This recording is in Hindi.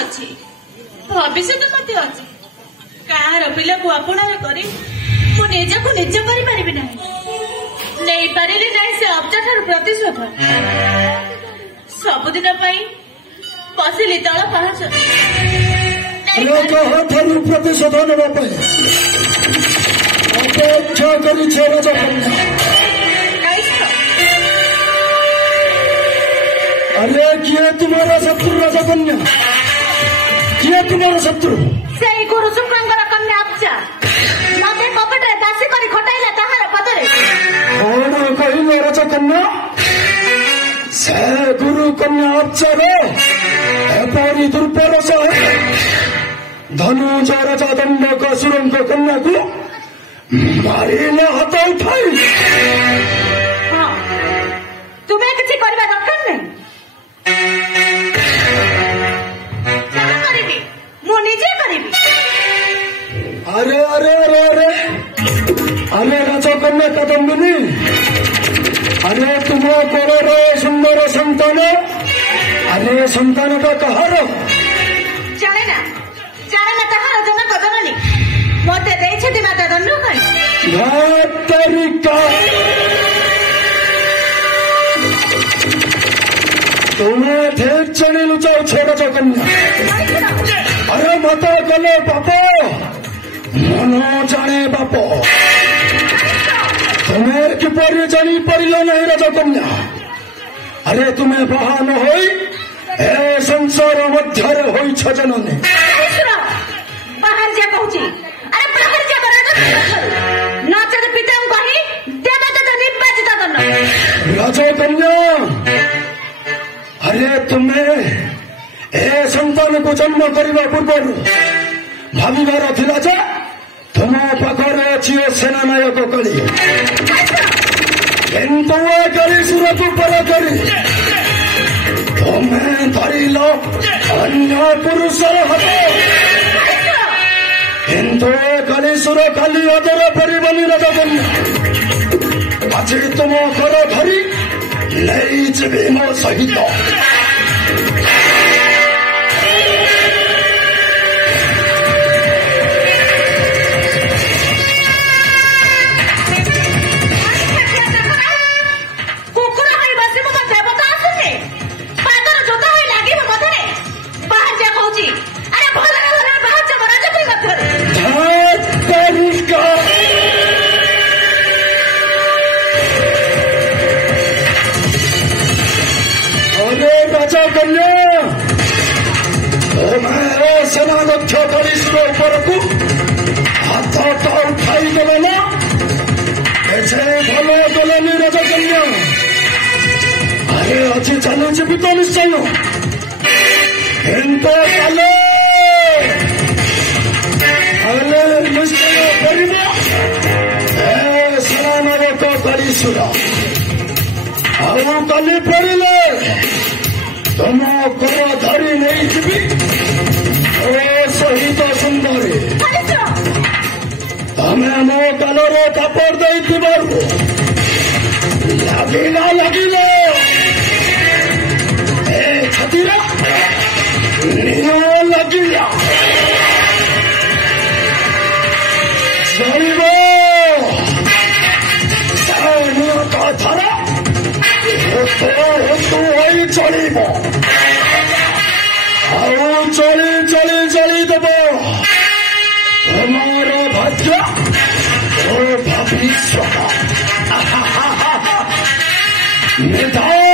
अच्छी भविष्य अच्छी कहार पिला को अपना करी निज को निज करी ना नहीं पारे ना से अब्जा ठार प्रतिशोध सबुदिन बसिली तल पाहाच प्रतिशोध अपेक्षा अरे किए तुम्हारा शत्रु राजकन्या किए तुम्हारा शत्रु से गुरु शुक्र कन्या अब्जा मत कपटे दासी करी खटाइला ताहार पदरे कौन कहले राजकन्या से गुरु कन्या अब्जा रे एपरी दुर्परस है धनुज राजा दंड का सुरंग कन्या को मारिले हाथ उठाई हाँ तुम्हें किसी करवा दरकार नहीं अरे अरे अरे अरे अरे राजकन्या कदम्बिनी अरे तुम्हें कोर सुंदर संतान अरे संतान का कहार जाने ना तहार जनक जननी मते देछति माता दंड तरीका तुम्हें ठीक चढ़ी लुचाओ छेड़ा राजकन्या अरे मत कले बाप मन जाने बाप तुम्हें किपरि जानी पारिल नहीं राजकन्या अरे तुम्हें बाहा न होई ए संसार मध्य होई जननी बाहर जा कहूची अरे बाहर जा बराबर नाचर पिता कही देवता तो निर्वाचित दंड राजकन्या अरे तुम्हें ए संतान को जन्म करने पूर्व भाविबार थिला जे तुम पाखरे अच्छी सेना नायक कली किंतु कली सुरत पर करी तुम्हें धरिल अन्य पुरुष हाथ किंतु कली सुर खाली अदर परिबनी राजकन्या आज तुम घर धरी नहीं जीवी मो सहित राजकन्या तुम्हें सेना लक्ष्य परिश्र को हाथ तो उठाई देल ना ऐसे भल गलनी राजकन्या अरे अच्छी चलो जीवित निश्चय किंतु निश्चय कर सेना नायक परिश्र कली पड़े तुम कर धरी नहीं जीवी सहित सुंदरी तमें मो कालरे थापड़ दे लगिले छाती लगिला कथार चलो चली चली चली देव तुमार भाग्य भविष्य निधान